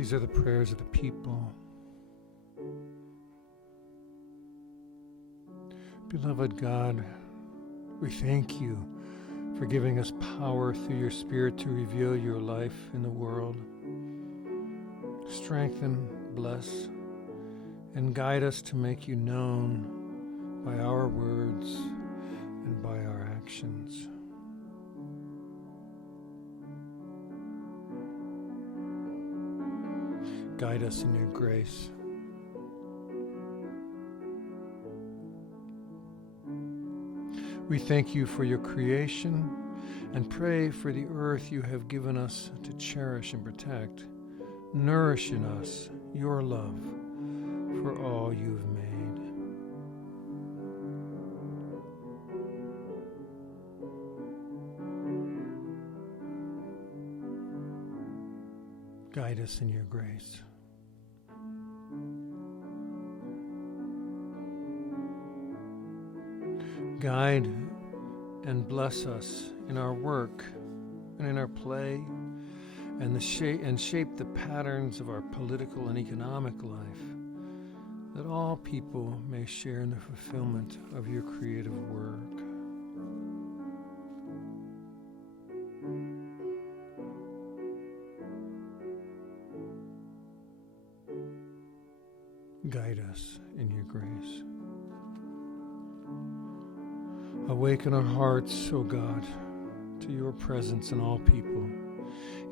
These are the prayers of the people. Beloved God, we thank you for giving us power through your Spirit to reveal your life in the world. Strengthen, bless, and guide us to make you known by our words and by our actions. Guide us in your grace. We thank you for your creation and pray for the earth you have given us to cherish and protect. Nourish in us your love for all you have made. Guide us in your grace. Guide and bless us in our work and in our play and shape the patterns of our political and economic life, that all people may share in the fulfillment of your creative work. Guide us in your grace. Awaken our hearts, O God, to your presence in all people,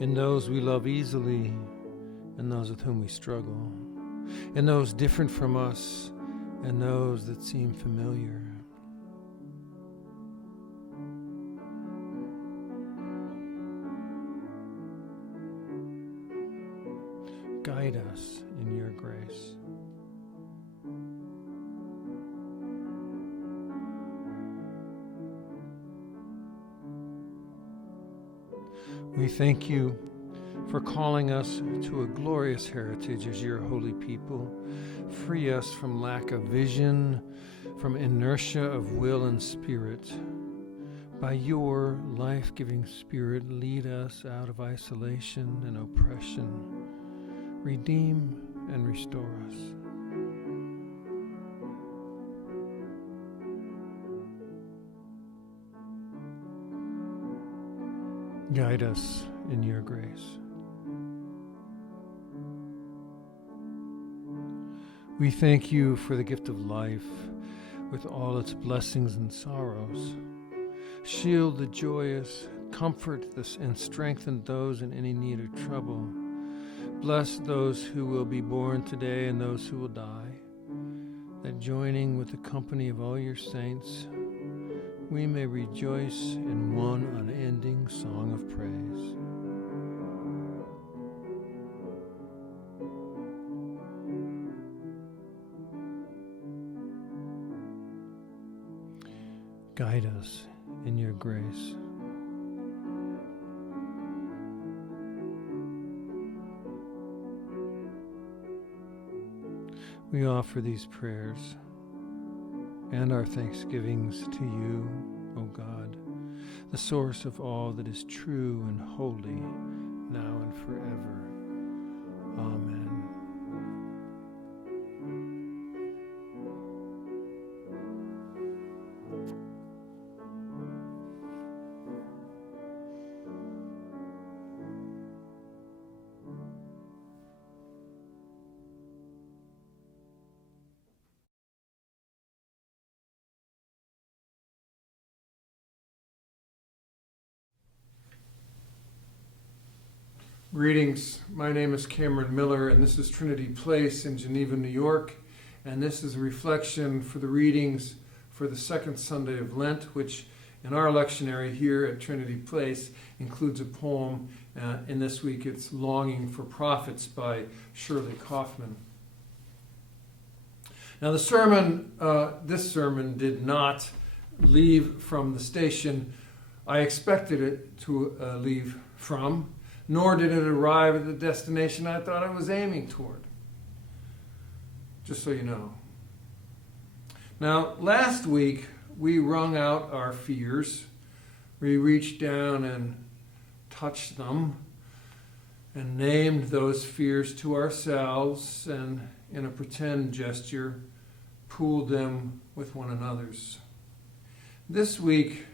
in those we love easily, and those with whom we struggle, in those different from us, and those that seem familiar. Guide us in your grace. We thank you for calling us to a glorious heritage as your holy people. Free us from lack of vision, from inertia of will and spirit. By your life-giving Spirit, lead us out of isolation and oppression. Redeem and restore us. Guide us in your grace. We thank you for the gift of life with all its blessings and sorrows. Shield the joyous, comfort this, and strengthen those in any need or trouble. Bless those who will be born today and those who will die, that joining with the company of all your saints, we may rejoice in one unending song of praise. Guide us in your grace. We offer these prayers and our thanksgivings to you, O God, the source of all that is true and holy, now and forever. Amen. Greetings. My name is Cameron Miller, and this is Trinity Place in Geneva, New York. And this is a reflection for the readings for the second Sunday of Lent, which in our lectionary here at Trinity Place includes a poem. In this week, it's Longing for Prophets by Shirley Kaufman. Now, this sermon did not leave from the station I expected it to leave from, nor did it arrive at the destination I thought I was aiming toward. Just so you know. Now, last week, we wrung out our fears. We reached down and touched them. and named those fears to ourselves, and in a pretend gesture, pooled them with one another's. This week,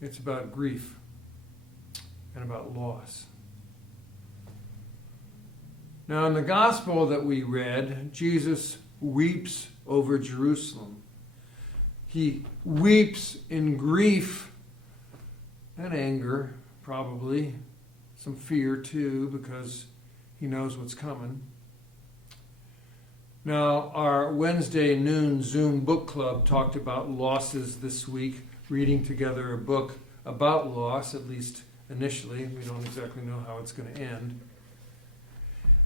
it's about grief and about loss. Now, in the gospel that we read, Jesus weeps over Jerusalem. He weeps in grief and anger, probably some fear too, because he knows what's coming. Now, our Wednesday noon Zoom book club talked about losses this week, reading together a book about loss, at least initially. We don't exactly know how it's going to end.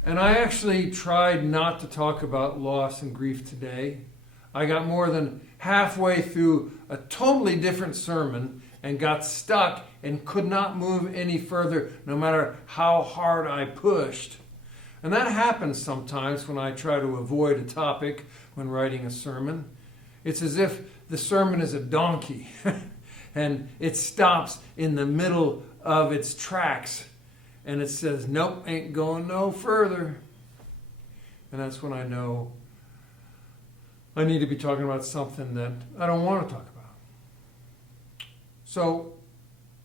And I actually tried not to talk about loss and grief today. I got more than halfway through a totally different sermon and got stuck and could not move any further, no matter how hard I pushed. And that happens sometimes when I try to avoid a topic when writing a sermon. It's as if the sermon is a donkey and it stops in the middle of its tracks and it says, nope, ain't going no further. And that's when I know I need to be talking about something that I don't want to talk about. So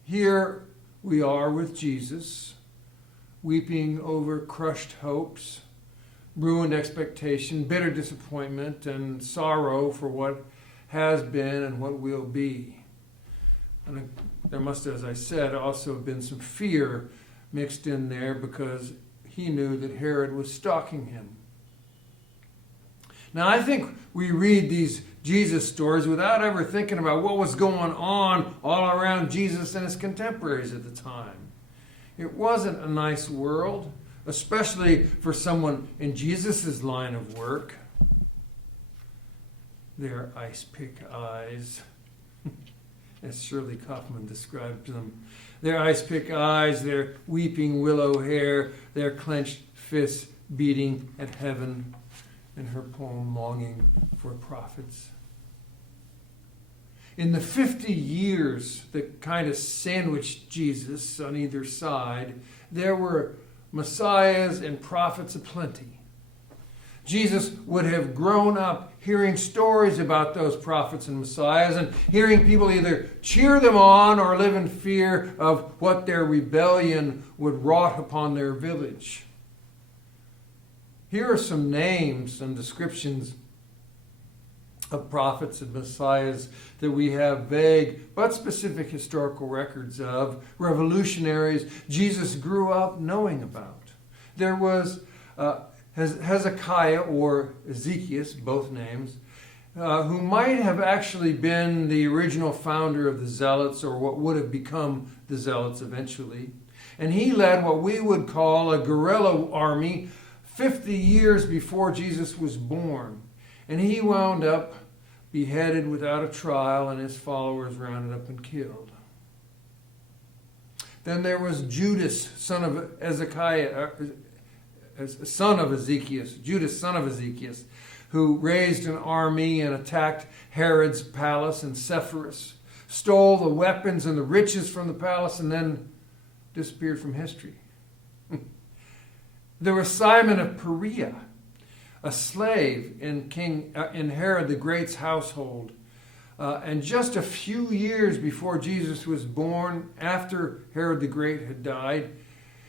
here we are with Jesus, weeping over crushed hopes, ruined expectation, bitter disappointment, and sorrow for what has been and what will be. And there must, as I said, also have been some fear mixed in there because he knew that Herod was stalking him. Now, I think we read these Jesus stories without ever thinking about what was going on all around Jesus and his contemporaries at the time. It wasn't a nice world, especially for someone in Jesus' line of work. Their ice pick eyes, as Shirley Kaufman described them. Their ice pick eyes, their weeping willow hair, their clenched fists beating at heaven, in her poem, Longing for Prophets. In the 50 years that kind of sandwiched Jesus on either side, there were messiahs and prophets aplenty. Jesus would have grown up hearing stories about those prophets and messiahs and hearing people either cheer them on or live in fear of what their rebellion would wrought upon their village. Here are some names and descriptions of prophets and messiahs that we have vague but specific historical records of, revolutionaries Jesus grew up knowing about. There was Hezekiah or Ezekiel, both names, who might have actually been the original founder of the Zealots, or what would have become the Zealots eventually. And he led what we would call a guerrilla army 50 years before Jesus was born. And he wound up beheaded without a trial, and his followers rounded up and killed. Then there was Judas, son of Ezekiel, who raised an army and attacked Herod's palace in Sepphoris, stole the weapons and the riches from the palace, and then disappeared from history. There was Simon of Perea, a slave in Herod the Great's household. And just a few years before Jesus was born, after Herod the Great had died,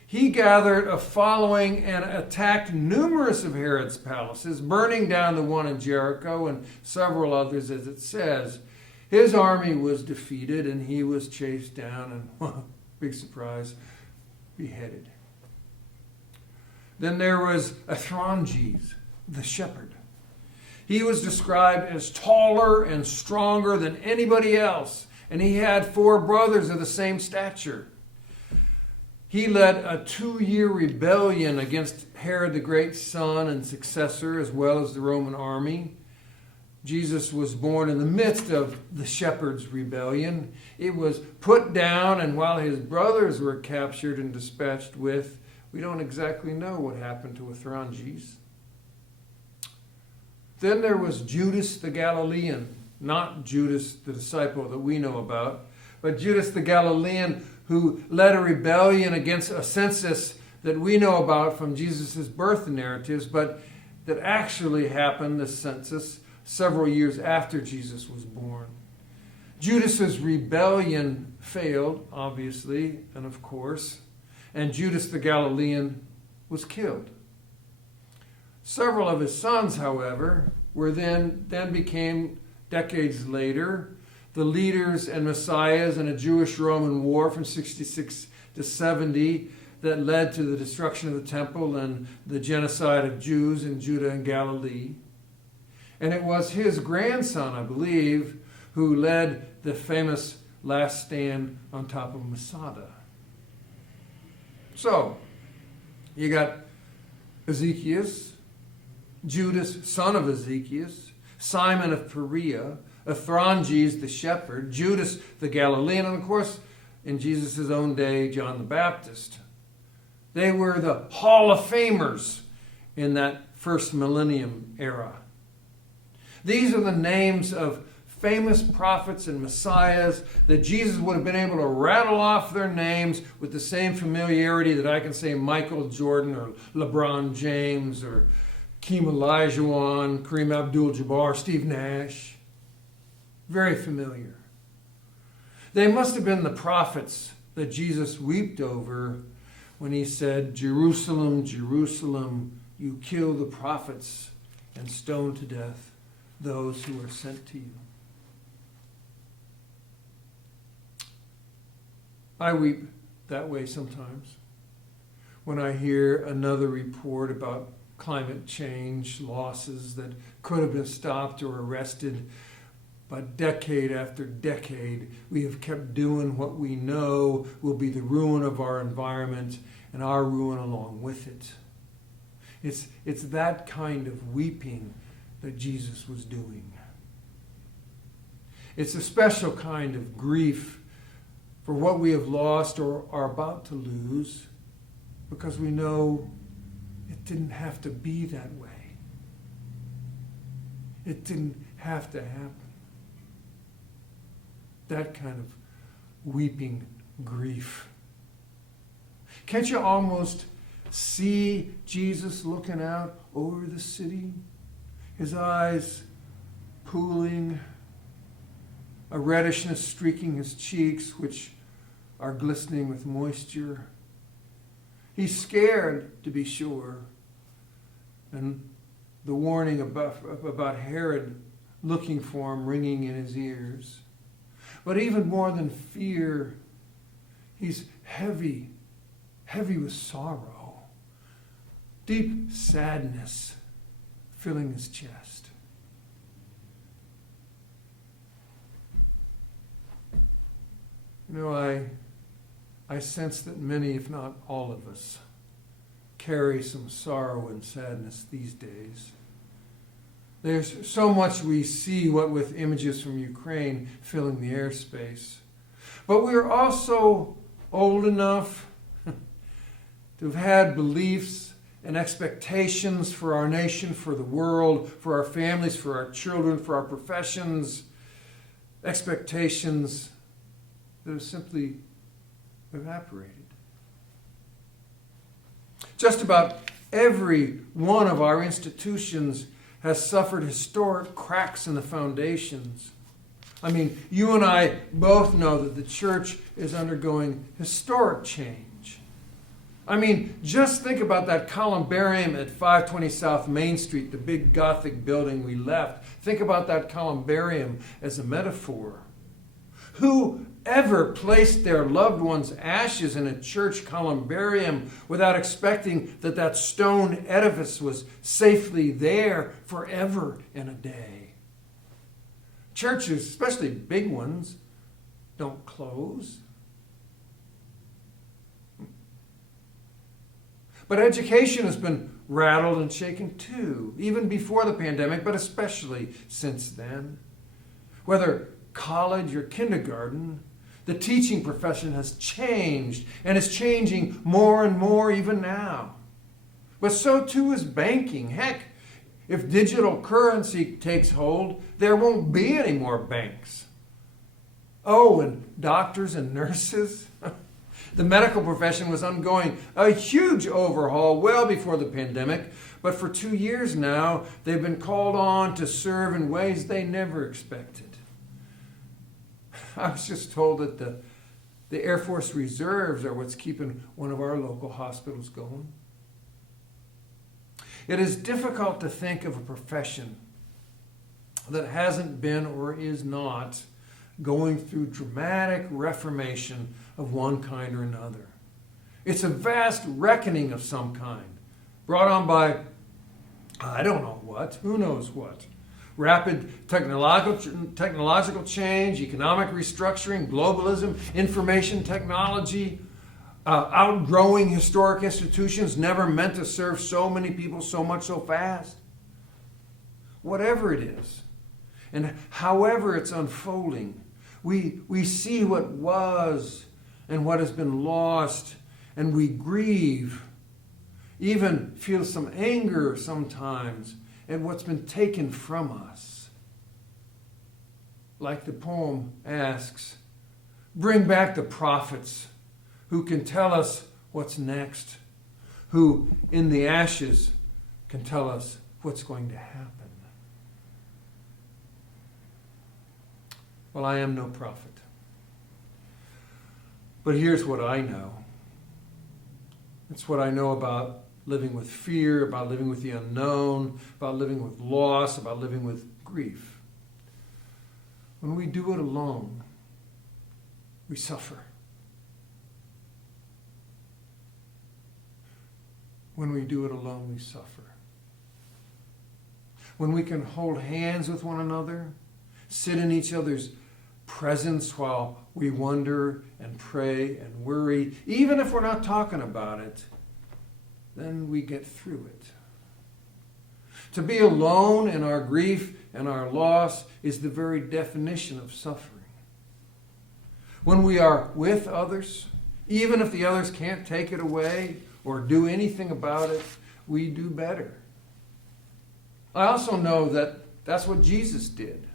he gathered a following and attacked numerous of Herod's palaces, burning down the one in Jericho and several others, as it says. His army was defeated and he was chased down and, well, big surprise, beheaded. Then there was Athronges, the shepherd. He was described as taller and stronger than anybody else, and he had 4 brothers of the same stature. He led a 2-year rebellion against Herod the Great's son and successor, as well as the Roman army. Jesus was born in the midst of the shepherd's rebellion. It was put down, and while his brothers were captured and dispatched with, we don't exactly know what happened to Athronges. Then there was Judas the Galilean, not Judas the disciple that we know about, but Judas the Galilean, who led a rebellion against a census that we know about from Jesus' birth narratives, but that actually happened, the census, several years after Jesus was born. Judas's rebellion failed, obviously, and of course, and Judas the Galilean was killed. Several of his sons, however, were then became, decades later, the leaders and messiahs in a Jewish-Roman war from 66 to 70 that led to the destruction of the temple and the genocide of Jews in Judah and Galilee. And it was his grandson, I believe, who led the famous last stand on top of Masada. So, you got Ezekias, Judas, son of Ezekias, Simon of Perea, Ephronges the shepherd, Judas the Galilean, and of course, in Jesus' own day, John the Baptist. They were the Hall of Famers in that first millennium era. These are the names of famous prophets and messiahs that Jesus would have been able to rattle off their names with the same familiarity that I can say Michael Jordan or LeBron James or Keem Olajuwon, Kareem Abdul-Jabbar, Steve Nash. Very familiar. They must have been the prophets that Jesus wept over when he said, "Jerusalem, Jerusalem, you kill the prophets and stone to death those who are sent to you." I weep that way sometimes when I hear another report about climate change losses that could have been stopped or arrested. But decade after decade, we have kept doing what we know will be the ruin of our environment and our ruin along with it. It's that kind of weeping that Jesus was doing. It's a special kind of grief for what we have lost or are about to lose, because we know it didn't have to be that way. It didn't have to happen. That kind of weeping grief. Can't you almost see Jesus looking out over the city? His eyes pooling, a reddishness streaking his cheeks, which are glistening with moisture. He's scared, to be sure, and the warning about Herod looking for him ringing in his ears. But even more than fear, he's heavy with sorrow, deep sadness filling his chest. You know, I sense that many, if not all of us, carry some sorrow and sadness these days. There's so much we see, what with images from Ukraine filling the airspace. But we're also old enough to have had beliefs and expectations for our nation, for the world, for our families, for our children, for our professions. Expectations that have simply evaporated. Just about every one of our institutions has suffered historic cracks in the foundations. I mean, you and I both know that the church is undergoing historic change. I mean, just think about that columbarium at 520 South Main Street, the big Gothic building we left. Think about that columbarium as a metaphor. Who ever placed their loved one's ashes in a church columbarium without expecting that that stone edifice was safely there forever and a day? Churches, especially big ones, don't close. But education has been rattled and shaken too, even before the pandemic, but especially since then. Whether college or kindergarten, the teaching profession has changed and is changing more and more even now. But so too is banking. Heck, if digital currency takes hold, there won't be any more banks. Oh, and doctors and nurses. The medical profession was undergoing a huge overhaul well before the pandemic, but for 2 years now, they've been called on to serve in ways they never expected. I was just told that the Air Force Reserves are what's keeping one of our local hospitals going. It is difficult to think of a profession that hasn't been or is not going through dramatic reformation of one kind or another. It's a vast reckoning of some kind, brought on by, I don't know what, who knows what. Rapid technological change, economic restructuring, globalism, information technology, outgrowing historic institutions never meant to serve so many people so much so fast. Whatever it is, and however it's unfolding, we see what was and what has been lost, and we grieve, even feel some anger sometimes at what's been taken from us. Like the poem asks, bring back the prophets who can tell us what's next, who in the ashes can tell us what's going to happen. Well, I am no prophet. But here's what I know. It's what I know about living with fear, about living with the unknown, about living with loss, about living with grief. When we do it alone, we suffer. When we do it alone, we suffer. When we can hold hands with one another, sit in each other's presence while we wonder and pray and worry, even if we're not talking about it, then we get through it. To be alone in our grief and our loss is the very definition of suffering. When we are with others, even if the others can't take it away or do anything about it, we do better. I also know that that's what Jesus did.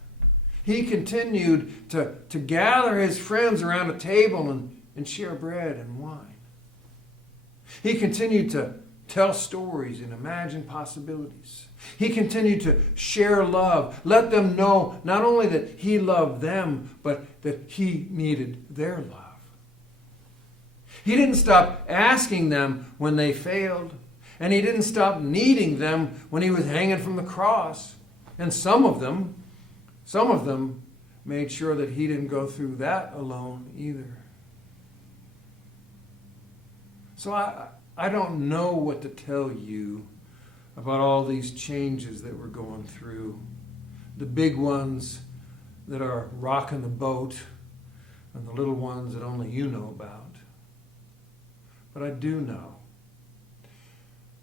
He continued to gather his friends around a table and share bread and wine. He continued to tell stories and imagine possibilities. He continued to share love, let them know not only that he loved them, but that he needed their love. He didn't stop asking them when they failed, and he didn't stop needing them when he was hanging from the cross. And some of them made sure that he didn't go through that alone either. So I don't know what to tell you about all these changes that we're going through. The big ones that are rocking the boat and the little ones that only you know about. But I do know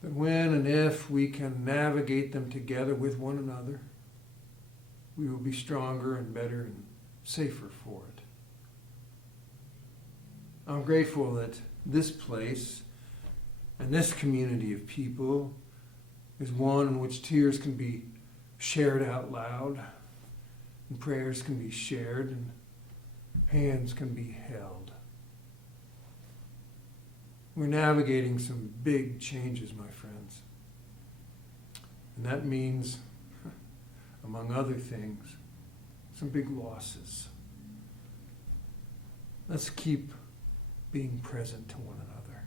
that when and if we can navigate them together with one another, we will be stronger and better and safer for it. I'm grateful that this place and this community of people is one in which tears can be shared out loud, and prayers can be shared, and hands can be held. We're navigating some big changes, my friends. And that means, among other things, some big losses. Let's keep being present to one another.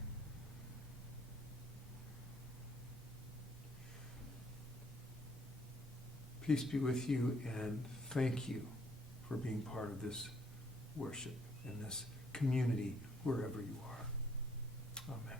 Peace be with you, and thank you for being part of this worship and this community wherever you are. Amen.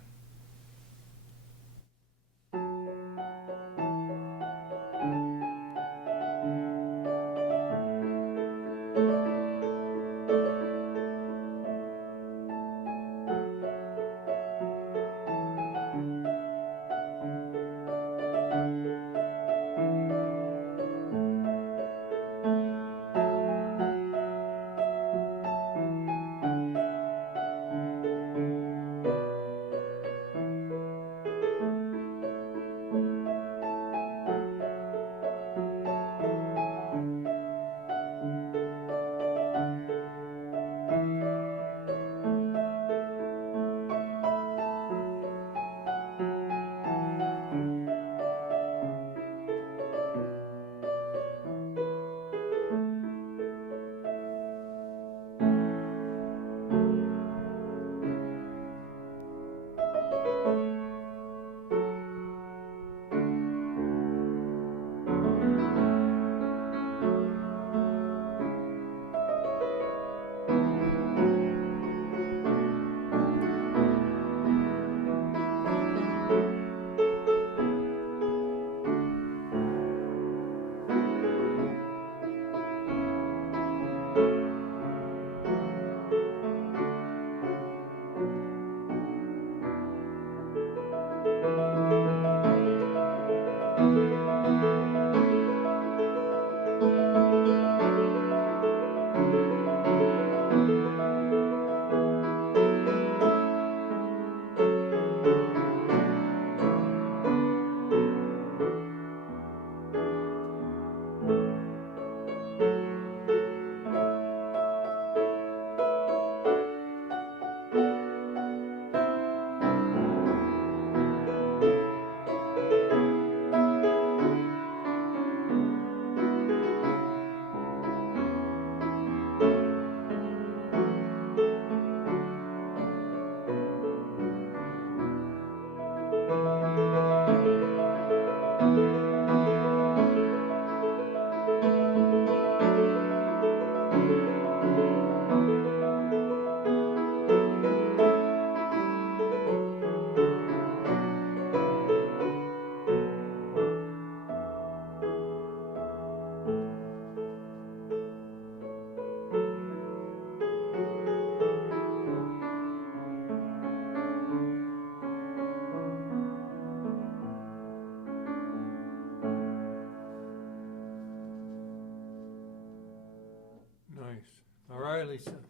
Lisa.